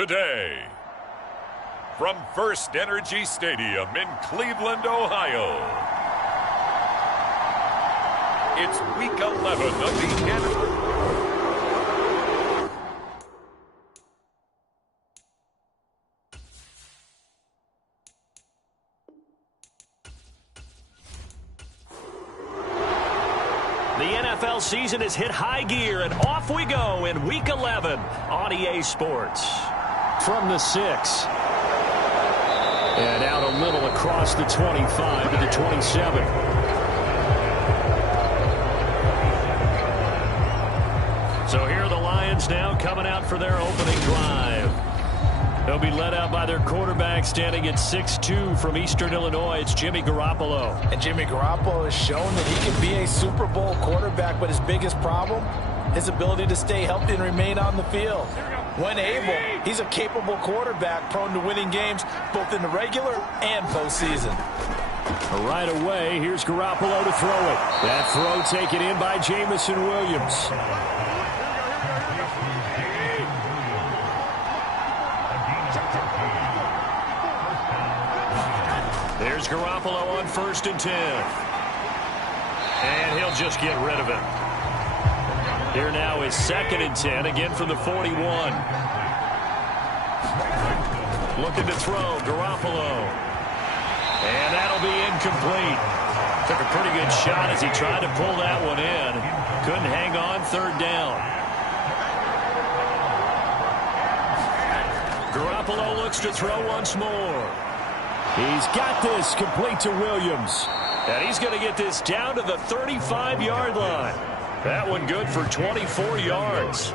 today. From First Energy Stadium in Cleveland, Ohio, it's Week 11 of the NFL. The NFL season has hit high gear, and off we go in Week 11 on EA Sports. From the 6. And out a little across the 25 to the 27. So here are the Lions now coming out for their opening drive. They'll be led out by their quarterback standing at 6'2" from Eastern Illinois. It's Jimmy Garoppolo. And Jimmy Garoppolo has shown that he can be a Super Bowl quarterback, but his biggest problem, his ability to stay healthy and remain on the field. When able, he's a capable quarterback prone to winning games both in the regular and postseason. Right away, here's Garoppolo to throw it. That throw taken in by Jamison Williams. There's Garoppolo on 1st and 10. And he'll just get rid of it. Here now is 2nd and 10, again from the 41. Looking to throw, Garoppolo. And that'll be incomplete. Took a pretty good shot as he tried to pull that one in. Couldn't hang on, 3rd down. Garoppolo looks to throw once more. He's got this, complete to Williams. And he's going to get this down to the 35-yard line. That one good for 24 yards.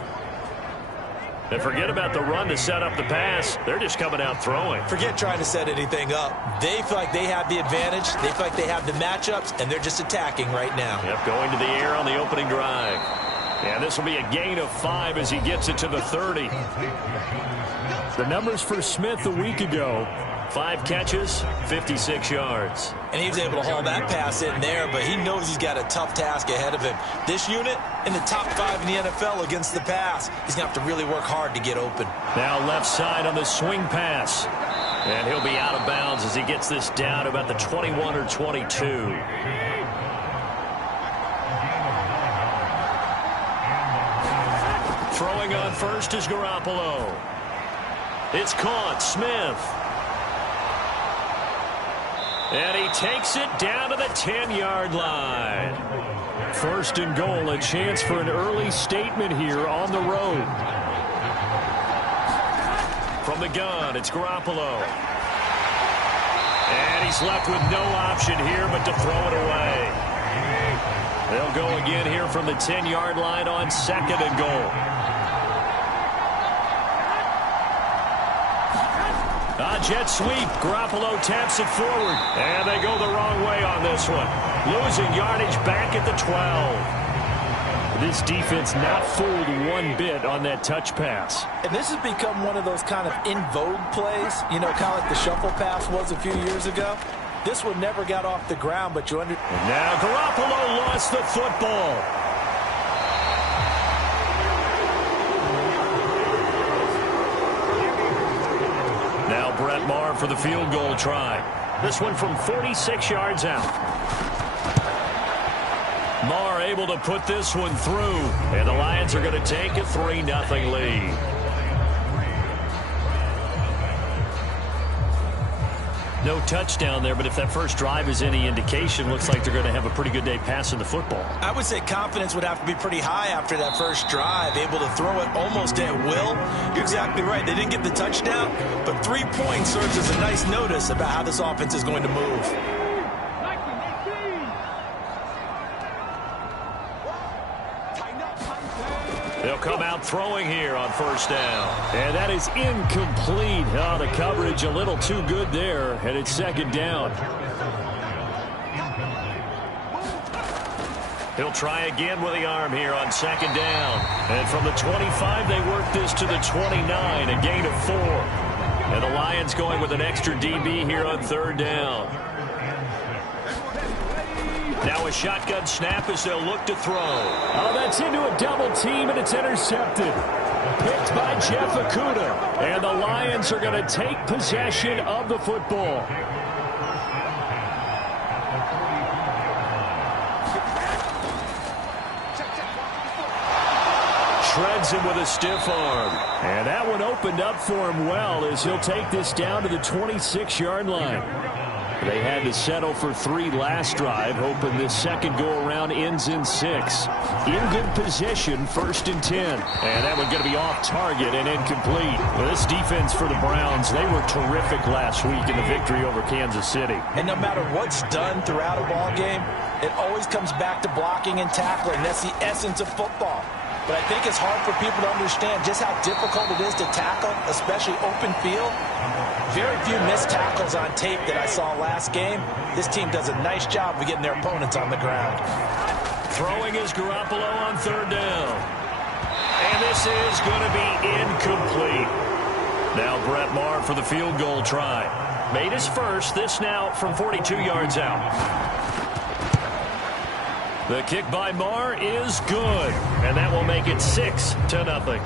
And forget about the run to set up the pass. They're just coming out throwing. Forget trying to set anything up. They feel like they have the advantage. They feel like they have the matchups, and they're just attacking right now. Yep, going to the air on the opening drive. And this will be a gain of 5 as he gets it to the 30. The numbers for Smith a week ago. 5 catches, 56 yards. And he was able to haul that pass in there, but he knows he's got a tough task ahead of him. This unit in the top 5 in the NFL against the pass. He's going to have to really work hard to get open. Now left side on the swing pass. And he'll be out of bounds as he gets this down to about the 21 or 22. Throwing on 1st is Garoppolo. It's caught, Smith. And he takes it down to the 10-yard line. 1st and goal, a chance for an early statement here on the road. From the gun, it's Garoppolo. And he's left with no option here but to throw it away. They'll go again here from the 10-yard line on 2nd and goal. Jet sweep. Garoppolo taps it forward. And they go the wrong way on this one. Losing yardage back at the 12. This defense not fooled one bit on that touch pass. And this has become one of those kind of in vogue plays, you know, kind of like the shuffle pass was a few years ago. This one never got off the ground, but and now Garoppolo lost the football. Brett Maher for the field goal try. This one from 46 yards out. Maher able to put this one through. And the Lions are going to take a 3-0 lead. No touchdown there, but if that first drive is any indication, looks like they're going to have a pretty good day passing the football. I would say confidence would have to be pretty high after that first drive, able to throw it almost at will. You're exactly right. They didn't get the touchdown, but 3 points serves as a nice notice about how this offense is going to move. They'll come out throwing here on 1st down. And that is incomplete. Oh, the coverage a little too good there, and it's 2nd down. He'll try again with the arm here on 2nd down. And from the 25, they work this to the 29, a gain of 4. And the Lions going with an extra DB here on 3rd down. Now a shotgun snap as they'll look to throw. Oh, that's into a double team, and it's intercepted. Picked by Jeff Okudah. And the Lions are going to take possession of the football. Shreds him with a stiff arm. And that one opened up for him well as he'll take this down to the 26-yard line. They had to settle for 3 last drive, hoping this second go-around ends in 6. In good position, 1st and 10. And that one going to be off target and incomplete. Well, this defense for the Browns, they were terrific last week in the victory over Kansas City. And no matter what's done throughout a ball game, it always comes back to blocking and tackling. That's the essence of football. But I think it's hard for people to understand just how difficult it is to tackle, especially open field. Very few missed tackles on tape that I saw last game. This team does a nice job of getting their opponents on the ground. Throwing is Garoppolo on 3rd down. And this is going to be incomplete. Now Brett Maher for the field goal try. Made his first, this now from 42 yards out. The kick by Maher is good, and that will make it 6-0.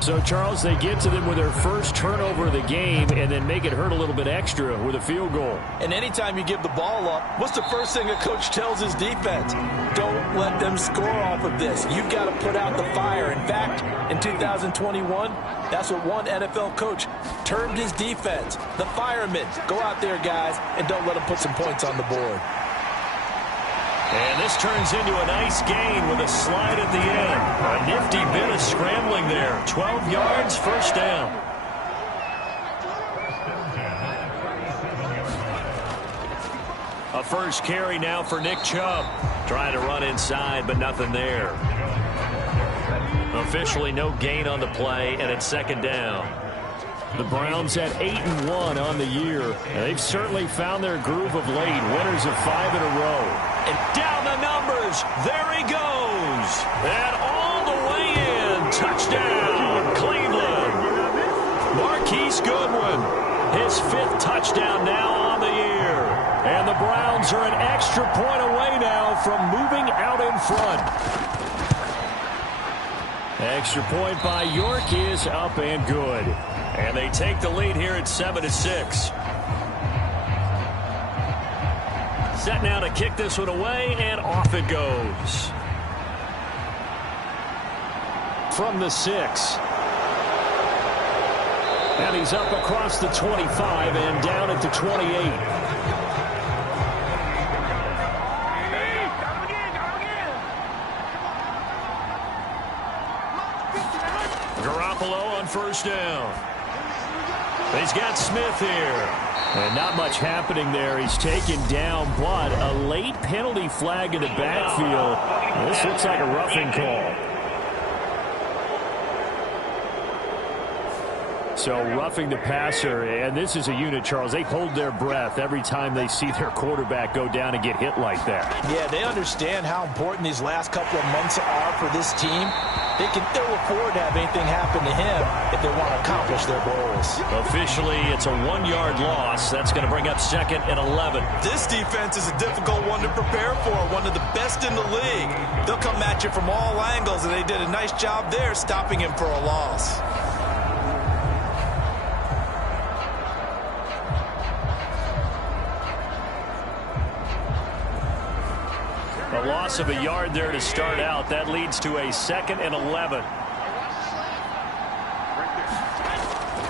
So, Charles, they get to them with their first turnover of the game and then make it hurt a little bit extra with a field goal. And anytime you give the ball up, what's the first thing a coach tells his defense? Don't let them score off of this. You've got to put out the fire. In fact, in 2021, that's what one NFL coach termed his defense. The firemen. Go out there, guys, and don't let them put some points on the board. And this turns into a nice gain with a slide at the end. A nifty bit of scrambling there. 12 yards, 1st down. A first carry now for Nick Chubb. Trying to run inside, but nothing there. Officially no gain on the play, and it's 2nd down. The Browns at 8-1 on the year. They've certainly found their groove of late. Winners of 5 in a row. And down the numbers. There he goes. And all the way in. Touchdown, Cleveland. Marquise Goodwin. His 5th touchdown now on the year. And the Browns are an extra point away now from moving out in front. Extra point by York is up and good. And they take the lead here at 7-6. Set now to kick this one away, and off it goes. From the 6. And he's up across the 25 and down at the 28. Garoppolo on 1st down. He's got Smith here. And not much happening there. He's taken down, but a late penalty flag in the backfield. This looks like a roughing call. So roughing the passer, and this is a unit, Charles. They hold their breath every time they see their quarterback go down and get hit like that. Yeah, they understand how important these last couple of months are for this team. They can ill afford to have anything happen to him if they want to accomplish their goals. Officially, it's a 1-yard loss. That's going to bring up 2nd and 11. This defense is a difficult one to prepare for, one of the best in the league. They'll come at you from all angles, and they did a nice job there stopping him for a loss. A loss of a yard there to start out. That leads to a 2nd and 11.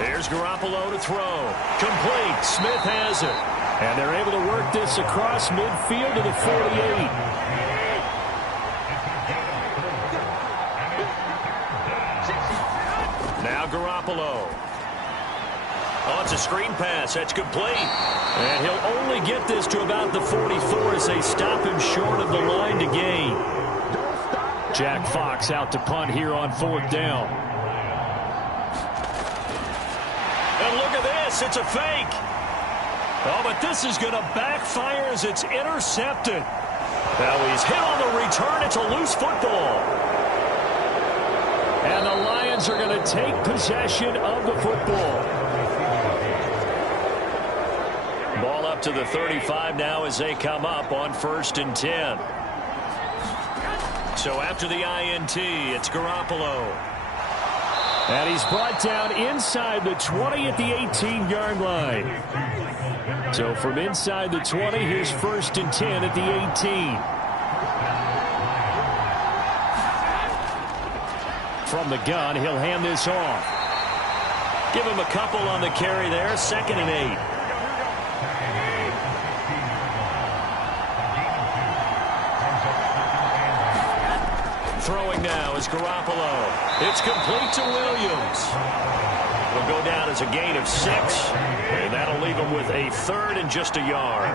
Here's Garoppolo to throw. Complete. Smith has it. And they're able to work this across midfield to the 48. Now Garoppolo. Oh, it's a screen pass. That's complete. And he'll only get this to about the 44 as they stop him short of the line to gain. Jack Fox out to punt here on 4th down. And look at this. It's a fake. Oh, but this is going to backfire as it's intercepted. Now he's hit on the return. It's a loose football. And the Lions are going to take possession of the football. Ball up to the 35 now as they come up on 1st and 10. So after the INT, it's Garoppolo. And he's brought down inside the 20 at the 18-yard line. So from inside the 20, here's 1st and 10 at the 18. From the gun, he'll hand this off. Give him a couple on the carry there, 2nd and 8. Throwing now is Garoppolo. It's complete to Williams. Will go down as a gain of 6, and that'll leave him with a 3rd and just a yard.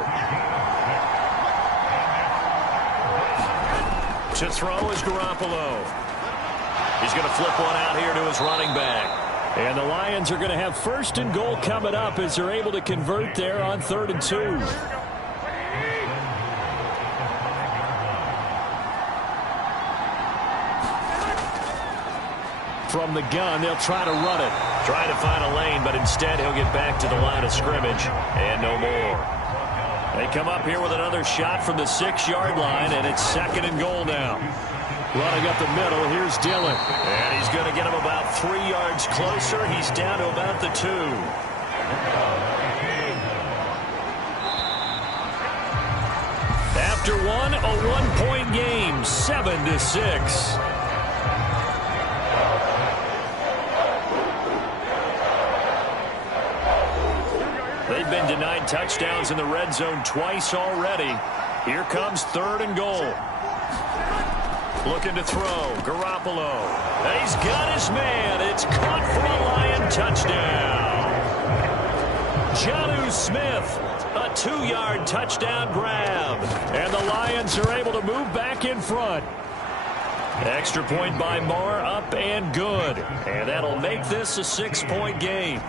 To throw is Garoppolo. He's going to flip one out here to his running back. And the Lions are going to have 1st and goal coming up as they're able to convert there on 3rd and 2. From the gun, they'll try to run it. Trying to find a lane, but instead he'll get back to the line of scrimmage and no more. They come up here with another shot from the 6-yard line, and it's 2nd and goal now. Running up the middle, here's Dillon. And he's going to get him about 3 yards closer. He's down to about the 2. After one, a 1-point game, 7-6. They've been denied touchdowns in the red zone twice already. Here comes 3rd and goal. Looking to throw. Garoppolo. And he's got his man. It's caught for a Lion touchdown. Jonnu Smith. A 2-yard touchdown grab. And the Lions are able to move back in front. Extra point by Marr, up and good. And that'll make this a 6-point game.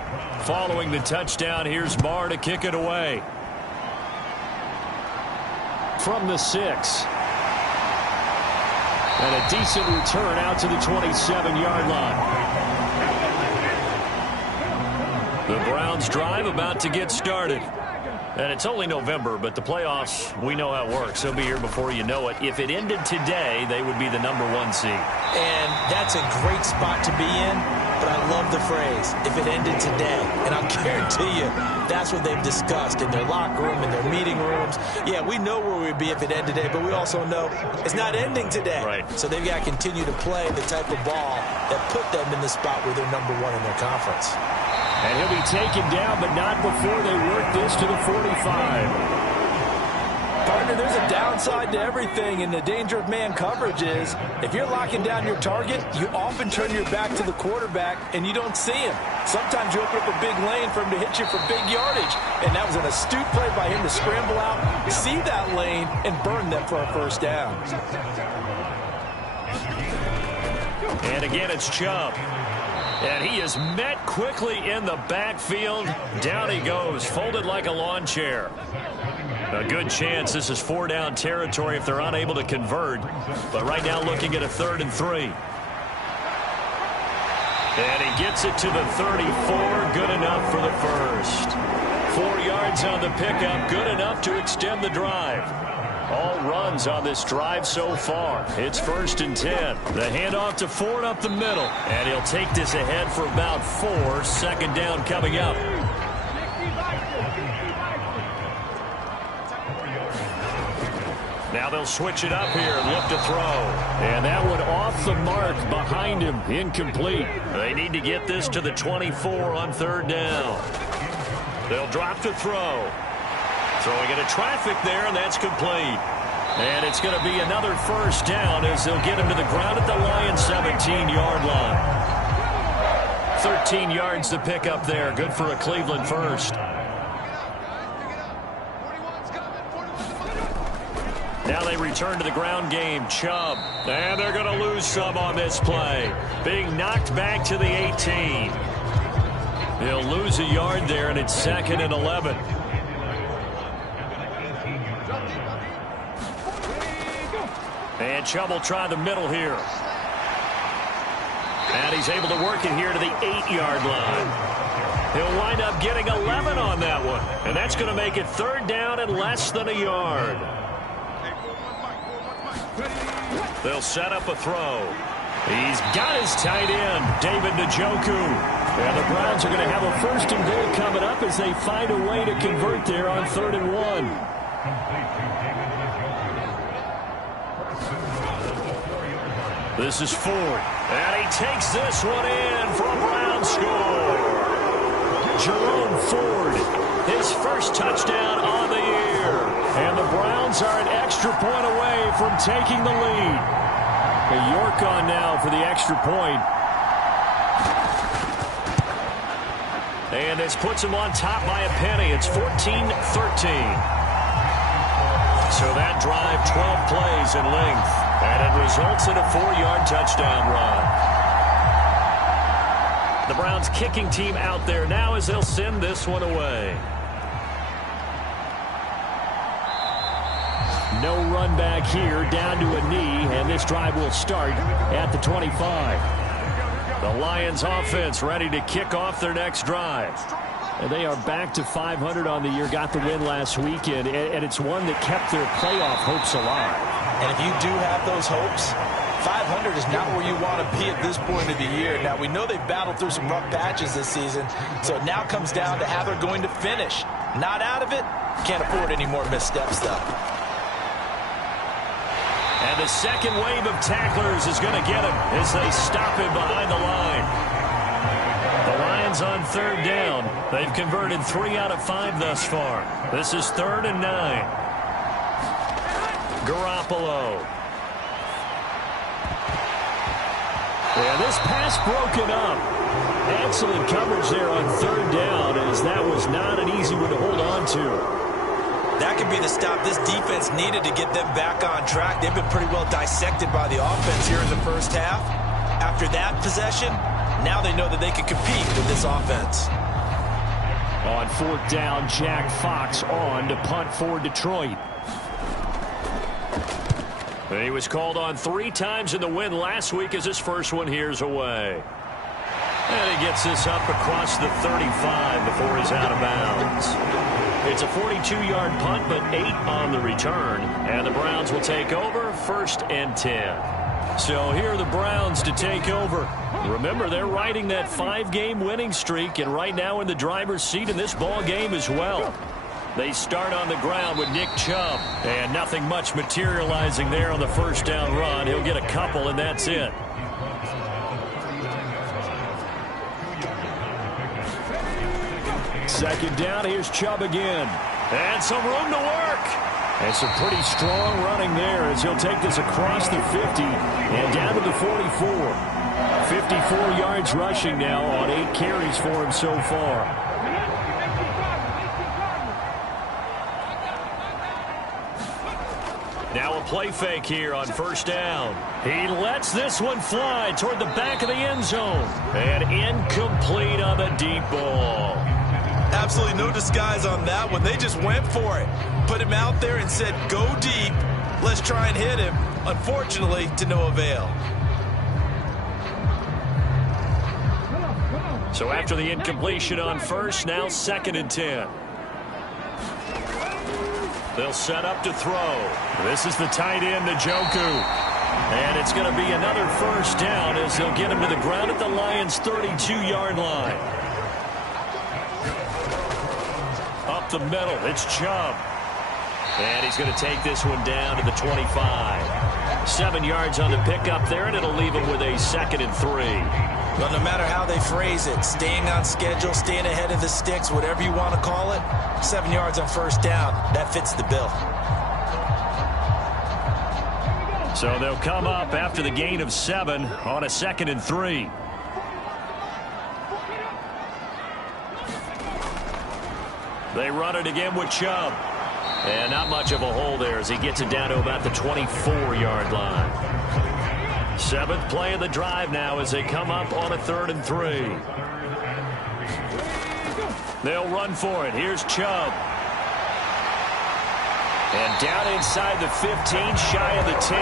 Following the touchdown, here's Marr to kick it away. From the 6. And a decent return out to the 27-yard line. The Browns drive about to get started. And it's only November, but the playoffs, we know how it works. They'll be here before you know it. If it ended today, they would be the #1 seed. And that's a great spot to be in, but I love the phrase, if it ended today. And I'll guarantee you, that's what they've discussed in their locker room, in their meeting rooms. Yeah, we know where we'd be if it ended today, but we also know it's not ending today. Right. So they've got to continue to play the type of ball that put them in the spot where they're #1 in their conference. And he'll be taken down, but not before they work this to the 45. Partner, there's a downside to everything, and the danger of man coverage is if you're locking down your target, you often turn your back to the quarterback and you don't see him. Sometimes you open up a big lane for him to hit you for big yardage, and that was an astute play by him to scramble out, see that lane, and burn them for a 1st down. And again, it's Chubb. And he is met quickly in the backfield. Down he goes, folded like a lawn chair. A good chance this is 4-down territory if they're unable to convert. But right now looking at a 3rd and 3. And he gets it to the 34. Good enough for the 1st. 4 yards on the pickup. Good enough to extend the drive. All runs on this drive so far. It's 1st and 10. The handoff to Ford up the middle. And he'll take this ahead for about 4. 2nd down coming up. Now they'll switch it up here and look to throw. And that one off the mark behind him. Incomplete. They need to get this to the 24 on 3rd down. They'll drop to throw. Throwing into traffic there, and that's complete. And it's going to be another 1st down as they'll get him to the ground at the Lions' 17-yard line. 13 yards to pick up there. Good for a Cleveland 1st. Now they return to the ground game. Chubb. And they're going to lose some on this play. Being knocked back to the 18. They'll lose a yard there, and it's 2nd and 11. And Chubb will try the middle here. And he's able to work it here to the 8-yard line. He'll wind up getting 11 on that one. And that's going to make it 3rd down and less than a yard. They'll set up a throw. He's got his tight end, David Njoku. And the Browns are going to have a 1st and goal coming up as they find a way to convert there on 3rd and 1. This is Ford. And he takes this one in for a Brown score. Jerome Ford, his first touchdown on the year. And the Browns are an extra point away from taking the lead. York on now for the extra point. And this puts him on top by a penny. It's 14-13. So that drive, 12 plays in length. And it results in a 4-yard touchdown run. The Browns kicking team out there now as they'll send this one away. No run back here, down to a knee, and this drive will start at the 25. The Lions offense ready to kick off their next drive. And they are back to 500 on the year, got the win last weekend, and it's one that kept their playoff hopes alive. And if you do have those hopes, 500 is not where you want to be at this point of the year. Now, we know they've battled through some rough patches this season, so it now comes down to how they're going to finish. Not out of it, can't afford any more missteps, though. And the second wave of tacklers is going to get him as they stop him behind the line. The Lions on 3rd down. They've converted 3 out of 5 thus far. This is 3rd and 9. Garoppolo. Yeah, this pass broken up. Excellent coverage there on 3rd down, as that was not an easy one to hold on to. That could be the stop this defense needed to get them back on track. They've been pretty well dissected by the offense here in the first half. After that possession, now they know that they can compete with this offense. On 4th down, Jack Fox on to punt for Detroit. He was called on 3 times in the win last week as his first one here's away. And he gets this up across the 35 before he's out of bounds. It's a 42-yard punt, but 8 on the return. And the Browns will take over 1st and 10. So here are the Browns to take over. Remember, they're riding that 5-game winning streak, and right now in the driver's seat in this ball game as well. They start on the ground with Nick Chubb, and nothing much materializing there on the 1st down run. He'll get a couple, and that's it. Second down, here's Chubb again. And some room to work. And some pretty strong running there as he'll take this across the 50 and down to the 44. 54 yards rushing now on 8 carries for him so far. Now a play fake here on 1st down. He lets this one fly toward the back of the end zone. And incomplete on the deep ball. Absolutely no disguise on that one. They just went for it. Put him out there and said, go deep. Let's try and hit him. Unfortunately, to no avail. So after the incompletion on 1st, now 2nd and 10. They'll set up to throw. This is the tight end, Njoku. And it's going to be another 1st down as they'll get him to the ground at the Lions' 32-yard line. Up the middle, it's Chubb. And he's going to take this one down to the 25. 7 yards on the pickup there, and it'll leave him with a 2nd and 3. Well, no matter how they phrase it, staying on schedule, staying ahead of the sticks, whatever you want to call it, 7 yards on 1st down, that fits the bill. So they'll come up after the gain of 7 on a 2nd and 3. They run it again with Chubb. And not much of a hole there as he gets it down to about the 24-yard line. 7th play of the drive now as they come up on a 3rd and 3. They'll run for it. Here's Chubb. And down inside the 15, shy of the 10.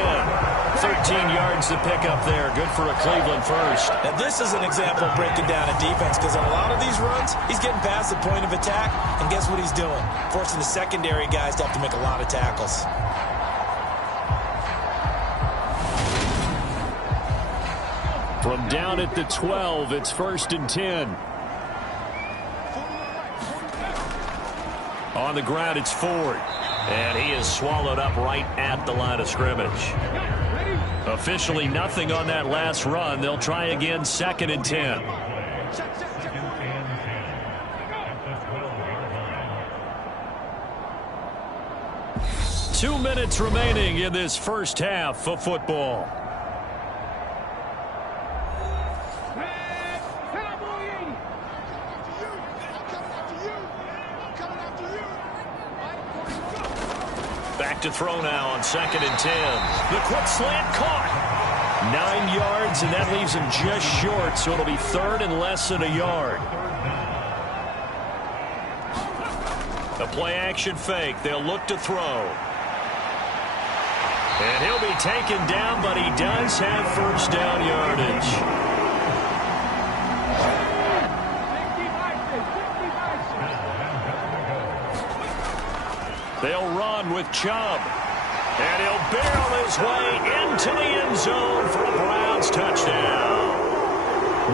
13 yards to pick up there. Good for a Cleveland first. Now, this is an example of breaking down a defense because on a lot of these runs, he's getting past the point of attack, and guess what he's doing? Forcing the secondary guys to have to make a lot of tackles. From down at the 12, it's 1st and 10. On the ground, it's Ford. And he is swallowed up right at the line of scrimmage. Officially nothing on that last run. They'll try again, 2nd and 10. Two minutes remaining in this first half of football. Back to throw now on 2nd and 10. The quick slant caught. 9 yards, and that leaves him just short, so it'll be 3rd and less than a yard. The play action fake. They'll look to throw. And he'll be taken down, but he does have first down yardage. They'll run with Chubb. And he'll barrel his way into the end zone for a Browns touchdown.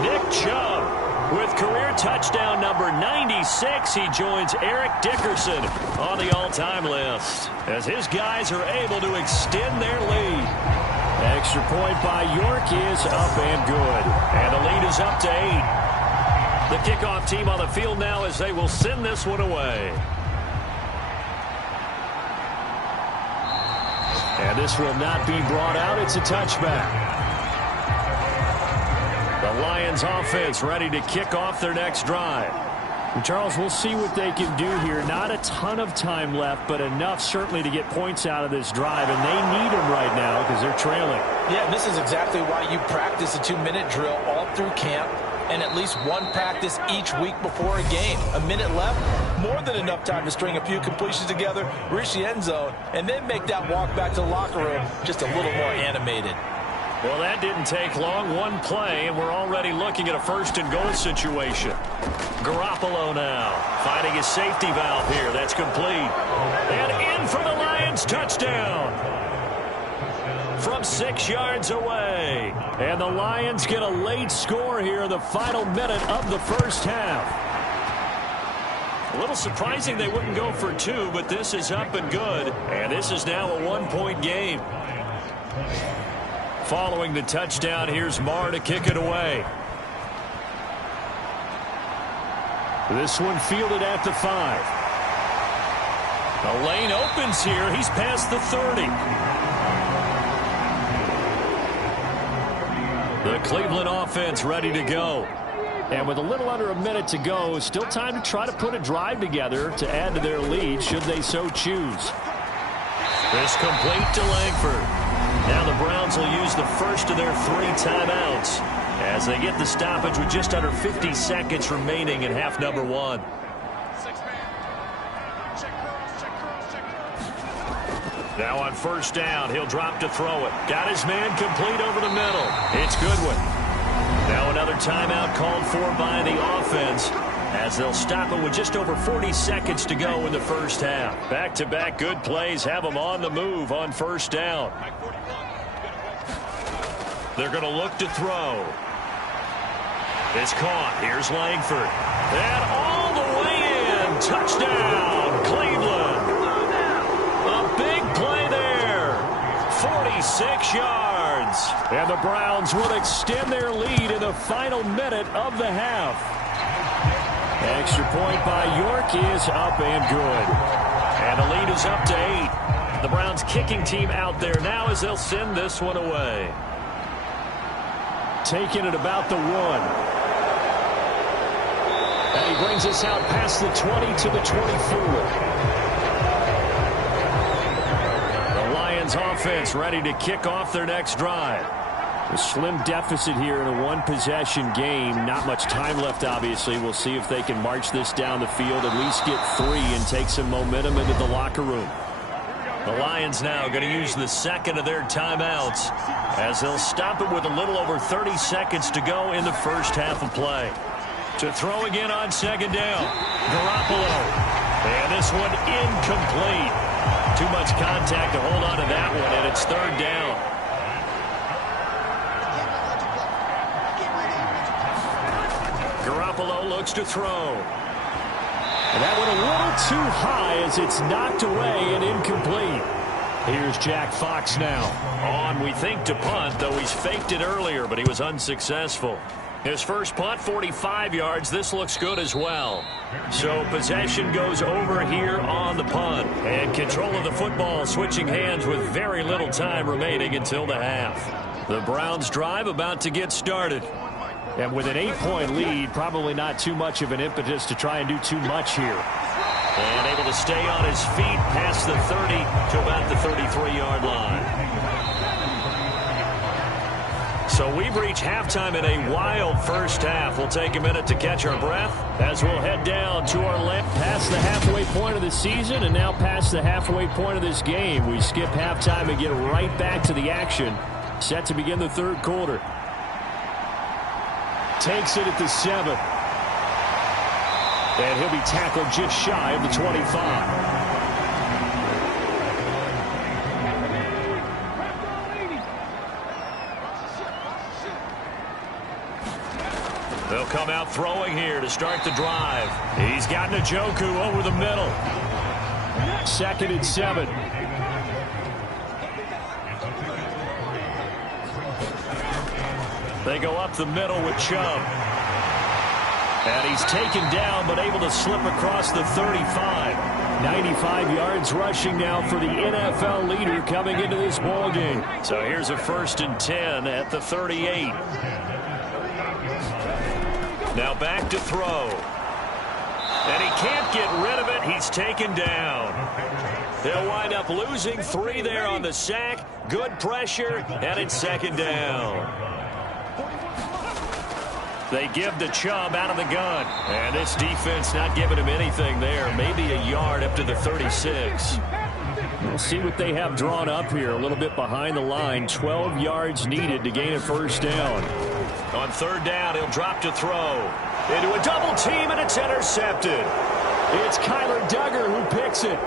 Nick Chubb with career touchdown number 96. He joins Eric Dickerson on the all-time list as his guys are able to extend their lead. Extra point by York is up and good. And the lead is up to 8. The kickoff team on the field now as they will send this one away. And this will not be brought out. It's a touchback. The Lions offense ready to kick off their next drive. And Charles, we'll see what they can do here. Not a ton of time left, but enough certainly to get points out of this drive. And they need them right now because they're trailing. Yeah, this is exactly why you practice a 2-minute drill all through camp and at least one practice each week before a game. A minute left, more than enough time to string a few completions together, reach the end zone, and then make that walk back to the locker room just a little more animated. Well, that didn't take long. One play, and we're already looking at a 1st and goal situation. Garoppolo now finding his safety valve here. That's complete. And in for the Lions touchdown. From 6 yards away. And the Lions get a late score here in the final minute of the first half. A little surprising they wouldn't go for 2, but this is up and good. And this is now a 1-point game. Following the touchdown, here's Marr to kick it away. This one fielded at the 5. The lane opens here. He's past the 30. The Cleveland offense ready to go. And with a little under a minute to go, still time to try to put a drive together to add to their lead should they so choose. This complete to Langford. Now the Browns will use the first of their 3 timeouts as they get the stoppage with just under 50 seconds remaining in half number 1. Now on 1st down, he'll drop to throw it. Got his man complete over the middle. It's Goodwin. Now another timeout called for by the offense as they'll stop it with just over 40 seconds to go in the first half. Back-to-back good plays have them on the move on 1st down. They're going to look to throw. It's caught. Here's Langford. And all the way in. Touchdown, Cleveland. A big play there. 46 yards. And the Browns will extend their lead in the final minute of the half. Extra point by York is up and good. And the lead is up to 8. The Browns kicking team out there now as they'll send this one away. Taking it about the 1. And he brings us out past the 20 to the 24. The Lions offense ready to kick off their next drive. A slim deficit here in a 1-possession game. Not much time left, obviously. We'll see if they can march this down the field, at least get 3 and take some momentum into the locker room. The Lions now going to use the 2nd of their timeouts as they'll stop it with a little over 30 seconds to go in the first half of play. To throw again on 2nd down. Garoppolo. And this one incomplete. Too much contact to hold on to that one, and it's 3rd down. Garoppolo looks to throw. And that went a little too high as it's knocked away and incomplete. Here's Jack Fox now. On, we think, to punt, though he's faked it earlier, but he was unsuccessful. His first punt, 45 yards. This looks good as well. So possession goes over here on the punt. And control of the football switching hands with very little time remaining until the half. The Browns drive about to get started. And with an 8-point lead, probably not too much of an impetus to try and do too much here. And able to stay on his feet past the 30 to about the 33-yard line. So we've reached halftime in a wild first half. We'll take a minute to catch our breath as we'll head down to our left past the halfway point of the season and now past the halfway point of this game. We skip halftime and get right back to the action. Set to begin the third quarter. Takes it at the 7. And he'll be tackled just shy of the 25. They'll come out throwing here to start the drive. He's got Njoku over the middle. 2nd and 7. They go up the middle with Chubb. And he's taken down but able to slip across the 35. 95 yards rushing now for the NFL leader coming into this ball game. So here's a 1st and 10 at the 38. Now back to throw. And he can't get rid of it. He's taken down. They'll wind up losing 3 there on the sack. Good pressure, and it's 2nd down. They give to Chubb out of the gun. And this defense not giving him anything there. Maybe a yard up to the 36. We'll see what they have drawn up here. A little bit behind the line. 12 yards needed to gain a 1st down. On 3rd down, he'll drop to throw. Into a double team, and it's intercepted. It's Kyler Duggar who picks it.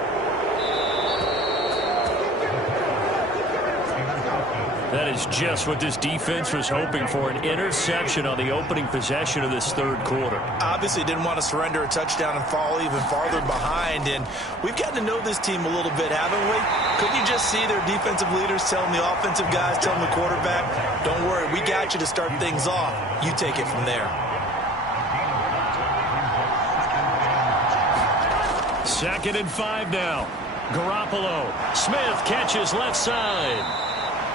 That is just what this defense was hoping for, an interception on the opening possession of this third quarter. Obviously didn't want to surrender a touchdown and fall even farther behind, and we've gotten to know this team a little bit, haven't we? Couldn't you just see their defensive leaders telling the offensive guys, telling the quarterback, don't worry, we got you to start things off. You take it from there. 2nd and 5 now. Garoppolo. Smith catches left side.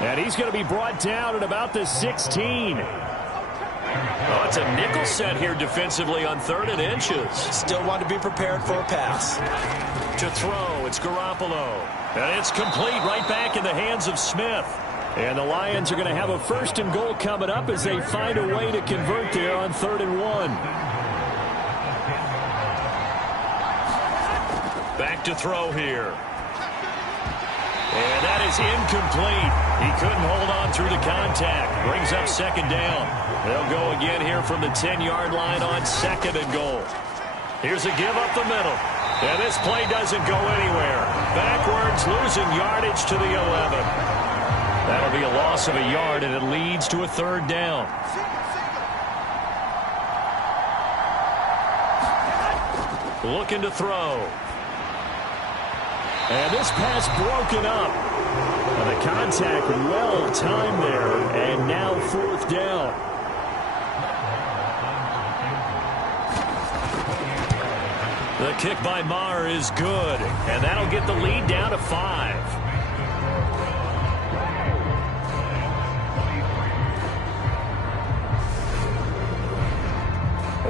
And he's going to be brought down at about the 16. Oh, it's a nickel set here defensively on 3rd and inches. Still want to be prepared for a pass. To throw, it's Garoppolo. And it's complete right back in the hands of Smith. And the Lions are going to have a 1st and goal coming up as they find a way to convert there on 3rd and 1. Back to throw here. And that is incomplete. He couldn't hold on through the contact. Brings up 2nd down. They'll go again here from the 10-yard line on 2nd and goal. Here's a give up the middle. And this play doesn't go anywhere. Backwards, losing yardage to the 11. That'll be a loss of a yard, and it leads to a 3rd down. Looking to throw. And this pass broken up. And the contact well timed there. And now 4th down. The kick by Maher is good. And that'll get the lead down to 5.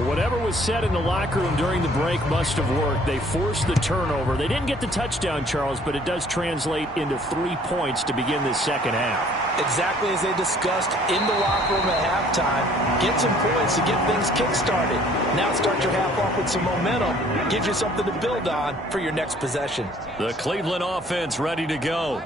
Whatever was said in the locker room during the break must have worked. They forced the turnover. They didn't get the touchdown, Charles, but it does translate into 3 points to begin this 2nd half. Exactly as they discussed in the locker room at halftime. Get some points to get things kick-started. Now start your half off with some momentum. Gives you something to build on for your next possession. The Cleveland offense ready to go.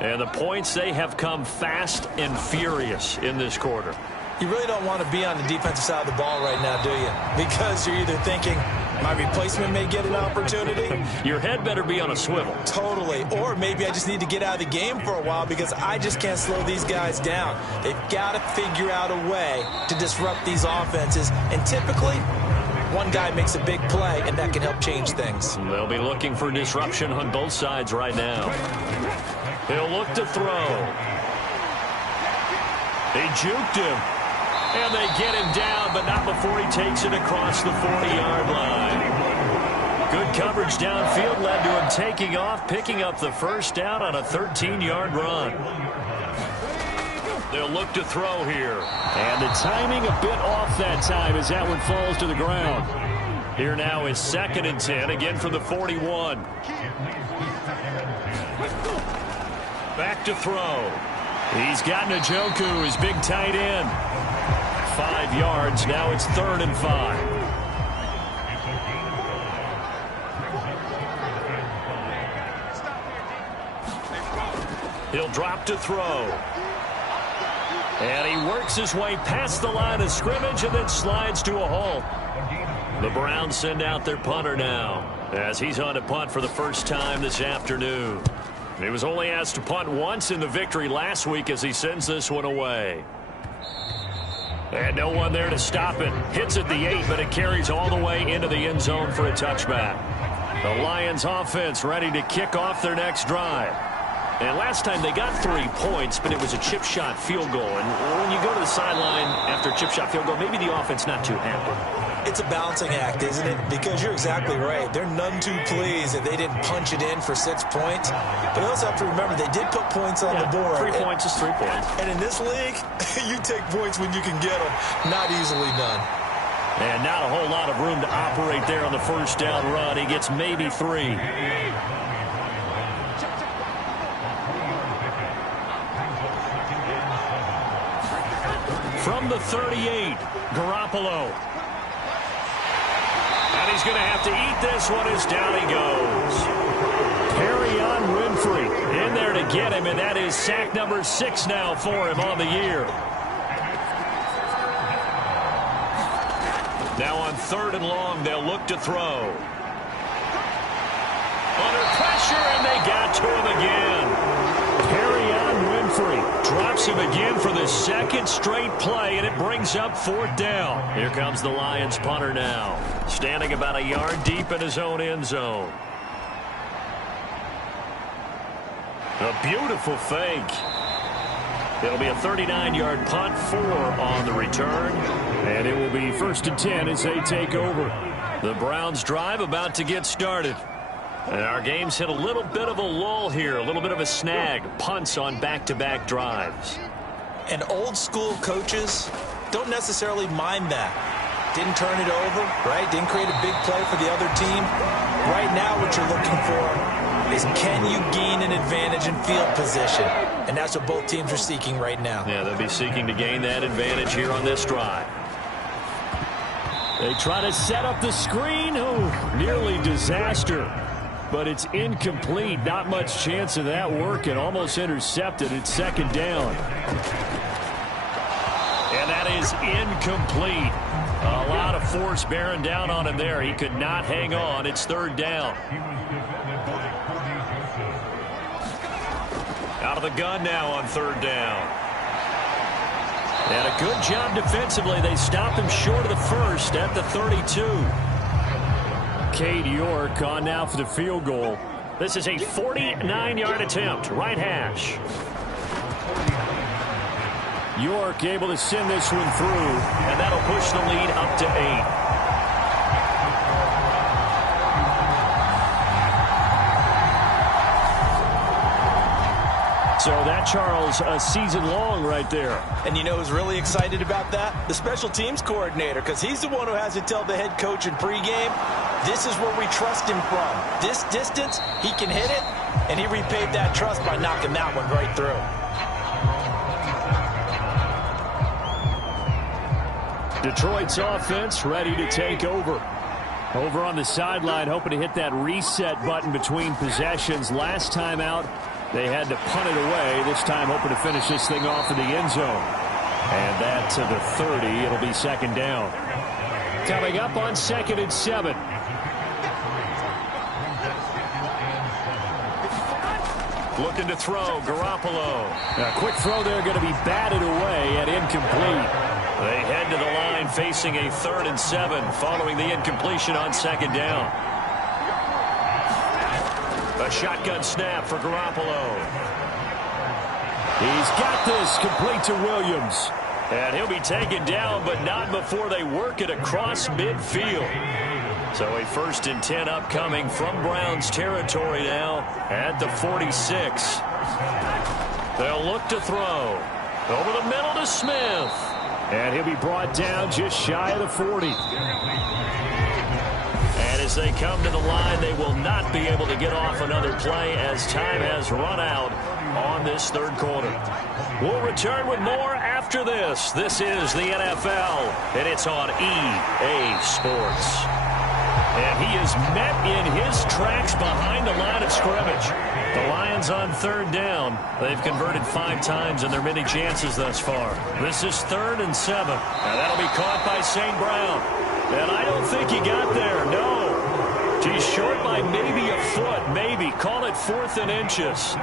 And the points, they have come fast and furious in this quarter. You really don't want to be on the defensive side of the ball right now, do you? Because you're either thinking, My replacement may get an opportunity. Your head better be on a swivel. Totally. Or maybe I just need to get out of the game for a while because I just can't slow these guys down. They've got to figure out a way to disrupt these offenses. And typically, one guy makes a big play, and that can help change things. They'll be looking for disruption on both sides right now. He'll look to throw. They juked him. And they get him down, but not before he takes it across the 40-yard line. Good coverage downfield led to him taking off, picking up the first down on a 13-yard run. They'll look to throw here. And the timing a bit off that time as that one falls to the ground. Here now is 2nd and 10, again from the 41. Back to throw. He's got Njoku, his big tight end. 5 yards. Now it's 3rd and 5. He'll drop to throw. And he works his way past the line of scrimmage and then slides to a halt. The Browns send out their punter now as he's on to punt for the first time this afternoon. He was only asked to punt once in the victory last week as he sends this one away. And no one there to stop it. Hits at the 8, but it carries all the way into the end zone for a touchback. The Lions offense ready to kick off their next drive. And last time they got 3 points, but it was a chip shot field goal. And when you go to the sideline after a chip shot field goal, maybe the offense not too happy. It's a balancing act, isn't it? Because you're exactly right. They're none too pleased that they didn't punch it in for 6 points. But you also have to remember they did put points on the board. 3 points is 3 points. And in this league, you take points when you can get them. Not easily done. And not a whole lot of room to operate there on the first down run. He gets maybe 3. From the 38, Garoppolo. And he's going to have to eat this one as down he goes. Perrion Winfrey in there to get him, and that is sack number 6 now for him on the year. Now on 3rd and long, they'll look to throw. Under pressure, and they got to him again. Perrion Winfrey drops him again for the 2nd straight play, and it brings up 4th down. Here comes the Lions punter now, standing about a yard deep in his own end zone. A beautiful fake. It'll be a 39-yard punt, 4 on the return, and it will be 1st and 10 as they take over. The Browns drive about to get started. And our game's hit a little bit of a lull here, a little bit of a snag. Punts on back-to-back drives. And old-school coaches don't necessarily mind that. Didn't turn it over, right? Didn't create a big play for the other team. Right now what you're looking for is can you gain an advantage in field position? And that's what both teams are seeking right now. Yeah, they'll be seeking to gain that advantage here on this drive. They try to set up the screen. Oh, nearly disaster. But it's incomplete. Not much chance of that working. Almost intercepted. It's 2nd down. And that is incomplete. A lot of force bearing down on him there. He could not hang on. It's 3rd down. Out of the gun now on 3rd down. And a good job defensively. They stop him short of the first at the 32. Cade York on now for the field goal. This is a 49-yard attempt. Right hash. York able to send this one through, and that'll push the lead up to 8. So that, Charles, a season long right there. And you know who's really excited about that? The special teams coordinator, because he's the one who has to tell the head coach in pregame, this is where we trust him from. This distance, he can hit it, and he repaid that trust by knocking that one right through. Detroit's offense ready to take over. Over on the sideline, hoping to hit that reset button between possessions. Last time out, they had to punt it away. This time hoping to finish this thing off in the end zone. And that to the 30. It'll be 2nd down. Coming up on 2nd and 7. Looking to throw, Garoppolo. A quick throw there, going to be batted away and incomplete. They head to the line facing a 3rd and 7 following the incompletion on 2nd down. A shotgun snap for Garoppolo. He's got this complete to Williams. And he'll be taken down, but not before they work it across midfield. So a 1st and 10 upcoming from Browns territory now at the 46. They'll look to throw. Over the middle to Smith. And he'll be brought down just shy of the 40. And as they come to the line, they will not be able to get off another play as time has run out on this 3rd quarter. We'll return with more after this. This is the NFL, and it's on EA Sports. And he is met in his tracks behind the line of scrimmage. The Lions on 3rd down. They've converted 5 times in their many chances thus far. This is 3rd and 7. And that'll be caught by St. Brown. And I don't think he got there, no. He's short by maybe a foot, maybe. Call it 4th and inches.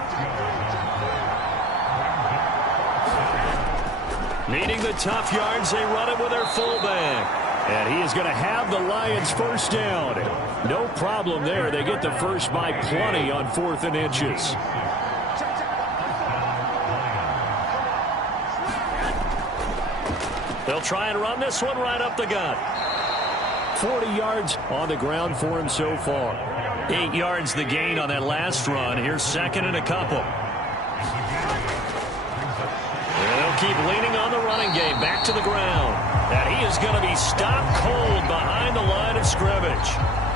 Needing the tough yards, they run it with their fullback. And he is going to have the Lions 1st down. No problem there. They get the first by plenty on 4th and inches. They'll try and run this one right up the gut. 40 yards on the ground for him so far. 8 yards the gain on that last run. Here's 2nd and a couple. They'll keep leaning on the running game. Back to the ground. And he is going to be stopped cold behind the line of scrimmage.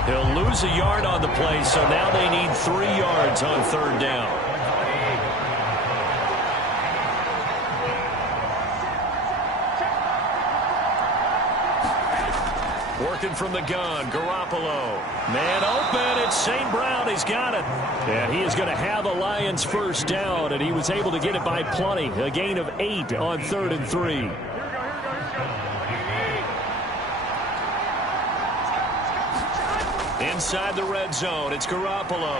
He'll lose a yard on the play, so now they need 3 yards on 3rd down. Working from the gun, Garoppolo. Man open, it's St. Brown, he's got it. And he is going to have the Lions 1st down, and he was able to get it by plenty. A gain of 8 on 3rd and 3. Inside the red zone, it's Garoppolo.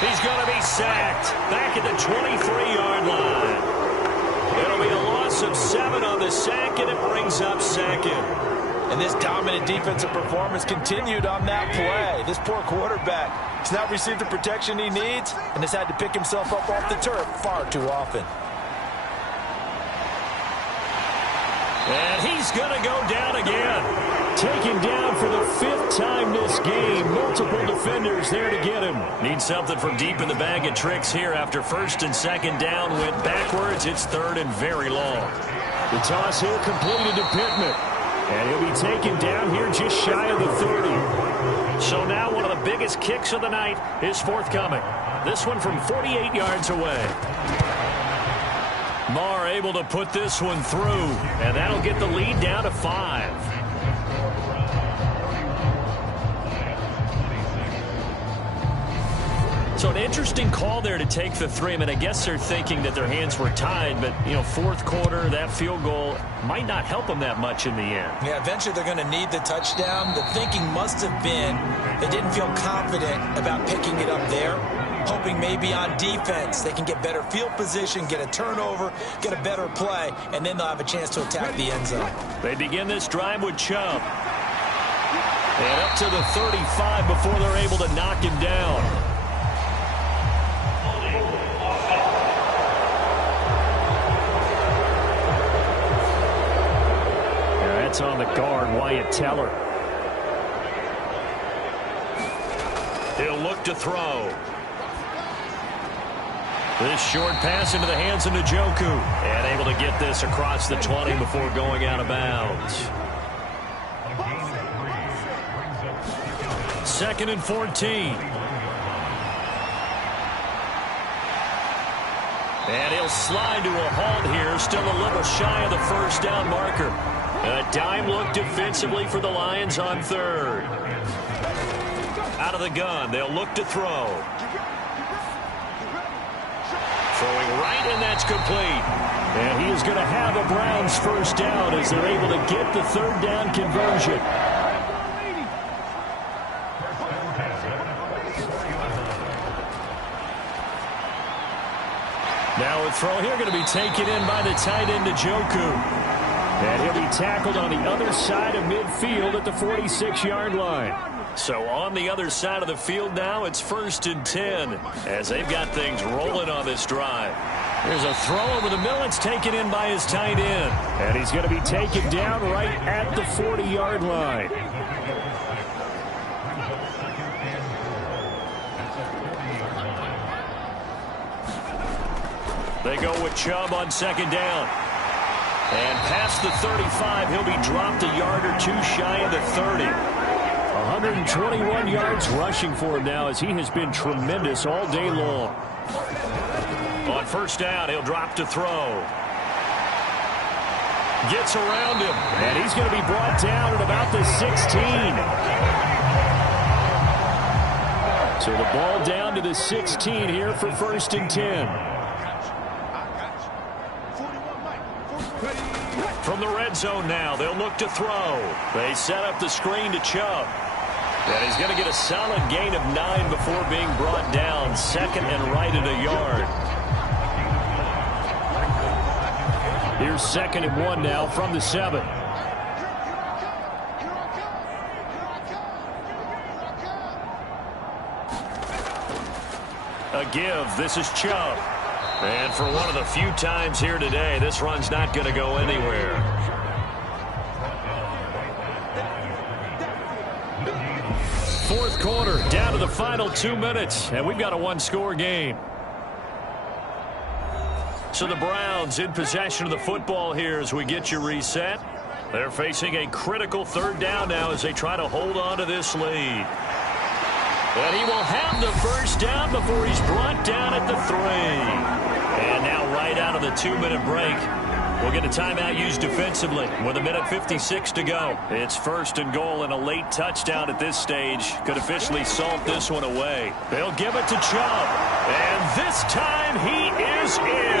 He's going to be sacked back at the 23-yard line. It'll be a loss of 7 on the sack, and it brings up 2nd. And this dominant defensive performance continued on that play. This poor quarterback has not received the protection he needs and has had to pick himself up off the turf far too often. And he's going to go down again. Taken down for the 5th time this game. Multiple defenders there to get him. Need something from deep in the bag of tricks here after 1st and 2nd down. Went backwards. It's 3rd and very long. The toss here completed to Pittman. And he'll be taken down here just shy of the 30. So now one of the biggest kicks of the night is forthcoming. This one from 48 yards away. Marr able to put this one through. And that'll get the lead down to 5. So an interesting call there to take the 3. I mean, I guess they're thinking that their hands were tied, but, you know, 4th quarter, that field goal might not help them that much in the end. Yeah, eventually they're going to need the touchdown. The thinking must have been they didn't feel confident about picking it up there, hoping maybe on defense they can get better field position, get a turnover, get a better play, and then they'll have a chance to attack the end zone. They begin this drive with Chubb. And up to the 35 before they're able to knock him down. That's on the guard, Wyatt Teller. He'll look to throw. This short pass into the hands of Njoku. And able to get this across the 20 before going out of bounds. 2nd and 14. And he'll slide to a halt here, still a little shy of the 1st down marker. A dime look defensively for the Lions on 3rd. Out of the gun, they'll look to throw. Throwing right, and that's complete. And he is going to have a Browns 1st down as they're able to get the 3rd down conversion. the throw here going to be taken in by the tight end, Njoku. And he'll be tackled on the other side of midfield at the 46-yard line. So on the other side of the field now, it's 1st and 10 as they've got things rolling on this drive. There's a throw over the middle. It's taken in by his tight end. And he's going to be taken down right at the 40-yard line. They go with Chubb on 2nd down. And past the 35, he'll be dropped a yard or two shy of the 30. 121 yards rushing for him now as he has been tremendous all day long. On 1st down, he'll drop to throw. Gets around him, and he's going to be brought down at about the 16. So the ball down to the 16 here for 1st and 10. From the red zone now, they'll look to throw. They set up the screen to Chubb. And he's going to get a solid gain of 9 before being brought down. 2nd and right at a yard. Here's 2nd and 1 now from the 7. A give. This is Chubb. And for one of the few times here today, this run's not going to go anywhere. Fourth quarter, down to the final 2 minutes, and we've got a one-score game. So the Browns in possession of the football here as we get you reset. They're facing a critical 3rd down now as they try to hold on to this lead. And he will have the 1st down before he's brought down at the 3. And now right out of the 2-minute break, we'll get a timeout used defensively with 1:56 to go. It's 1st and goal, and a late touchdown at this stage could officially salt this one away. They'll give it to Chubb, and this time he is in.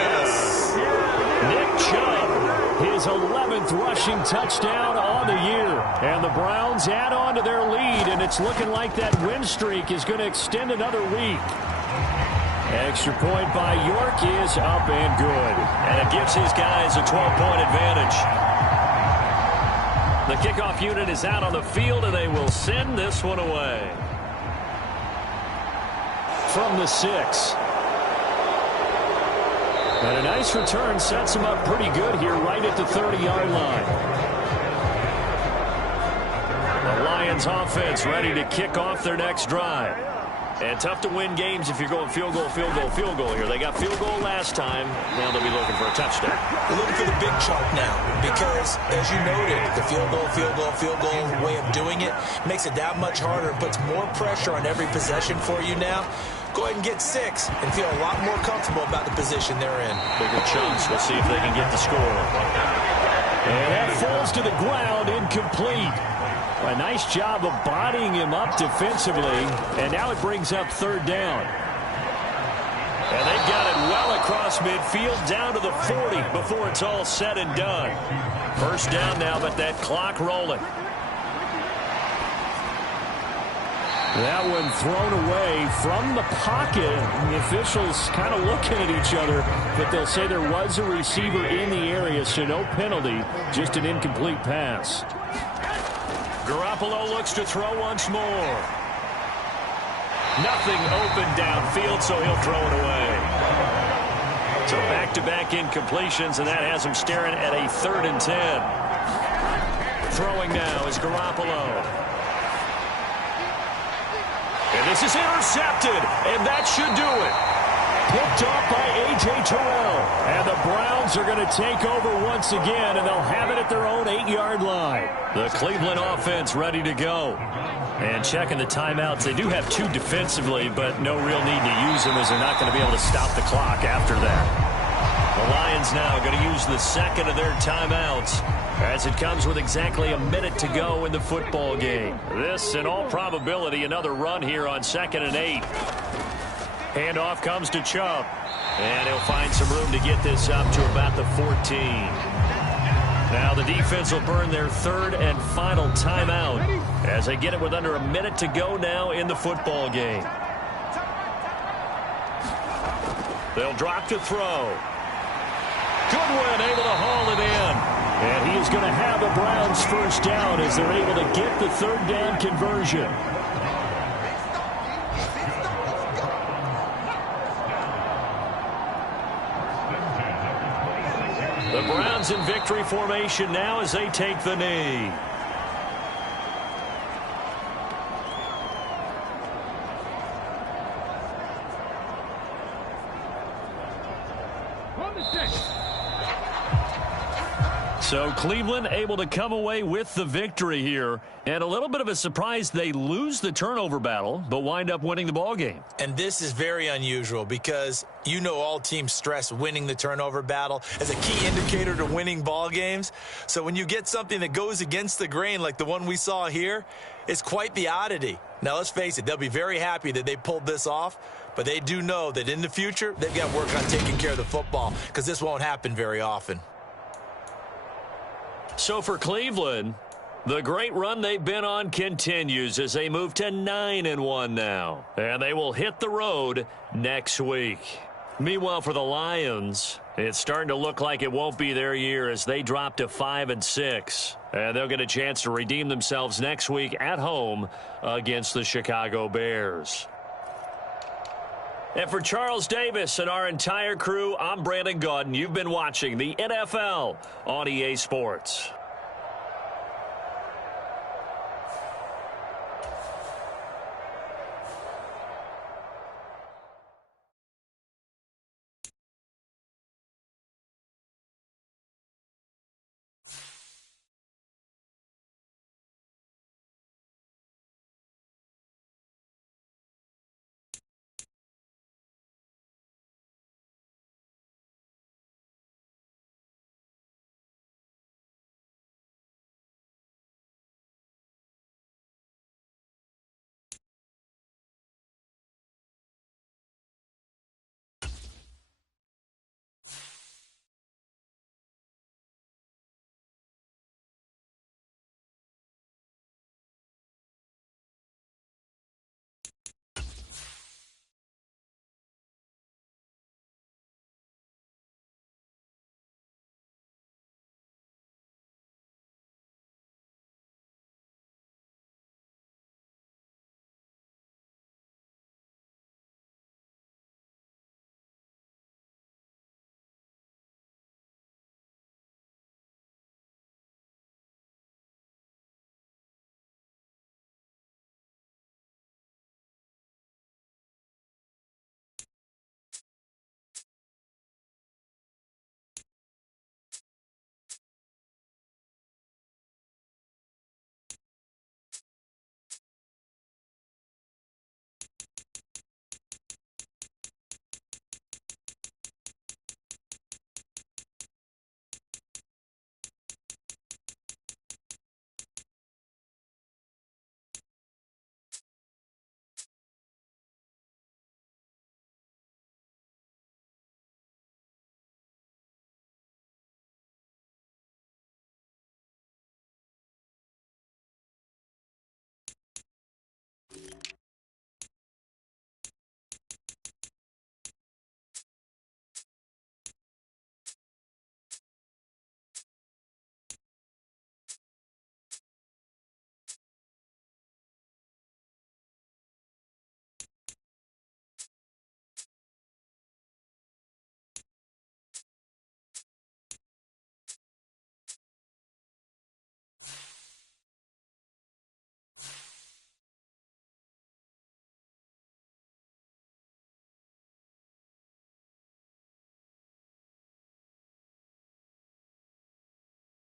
Nick Chubb, his 11th rushing touchdown on the year. And the Browns add on to their lead, and it's looking like that win streak is going to extend another week. Extra point by York is up and good. And it gives his guys a 12-point advantage. The kickoff unit is out on the field, and they will send this one away. From the 6. And a nice return sets him up pretty good here right at the 30-yard line. The Lions offense ready to kick off their next drive. And tough to win games if you're going field goal, field goal, field goal here. They got field goal last time. Now they'll be looking for a touchdown. They're looking for the big chunk now because, as you noted, the field goal way of doing it makes it that much harder and puts more pressure on every possession for you now. Go ahead and get 6 and feel a lot more comfortable about the position they're in. Bigger chunks. We'll see if they can get the score. And that falls to the ground, incomplete. A nice job of bodying him up defensively, and now it brings up 3rd down. And they've got it well across midfield down to the 40 before it's all said and done. 1st down now, but that clock rolling. That one thrown away from the pocket. The officials kind of looking at each other, but they'll say there was a receiver in the area, so no penalty, just an incomplete pass. Garoppolo looks to throw once more. Nothing open downfield, so he'll throw it away. So back-to-back incompletions, and that has him staring at a 3rd and 10. Throwing now is Garoppolo. And this is intercepted, and that should do it. Picked off by A.J. Terrell. And the Browns are going to take over once again, and they'll have it at their own 8-yard line. The Cleveland offense ready to go. And checking the timeouts, they do have 2 defensively, but no real need to use them as they're not going to be able to stop the clock after that. The Lions now going to use the 2nd of their timeouts as it comes with exactly a minute to go in the football game. This, in all probability, another run here on 2nd and 8. Handoff comes to Chubb. And he'll find some room to get this up to about the 14. Now the defense will burn their 3rd and final timeout as they get it with under a minute to go now in the football game. They'll drop to throw. Goodwin able to haul it in. And he is going to have the Browns first down as they're able to get the third down conversion. The Browns in victory formation now as they take the knee. So Cleveland able to come away with the victory here. And a little bit of a surprise, they lose the turnover battle, but wind up winning the ball game. And this is very unusual because you know all teams stress winning the turnover battle as a key indicator to winning ball games. So when you get something that goes against the grain like the one we saw here, it's quite the oddity. Now, let's face it, they'll be very happy that they pulled this off, but they do know that in the future, they've got work on taking care of the football because this won't happen very often. So for Cleveland, the great run they've been on continues as they move to 9-1 now. And they will hit the road next week. Meanwhile, for the Lions, it's starting to look like it won't be their year as they drop to 5-6. And they'll get a chance to redeem themselves next week at home against the Chicago Bears. And for Charles Davis and our entire crew, I'm Brandon Gaudin. You've been watching the NFL on EA Sports.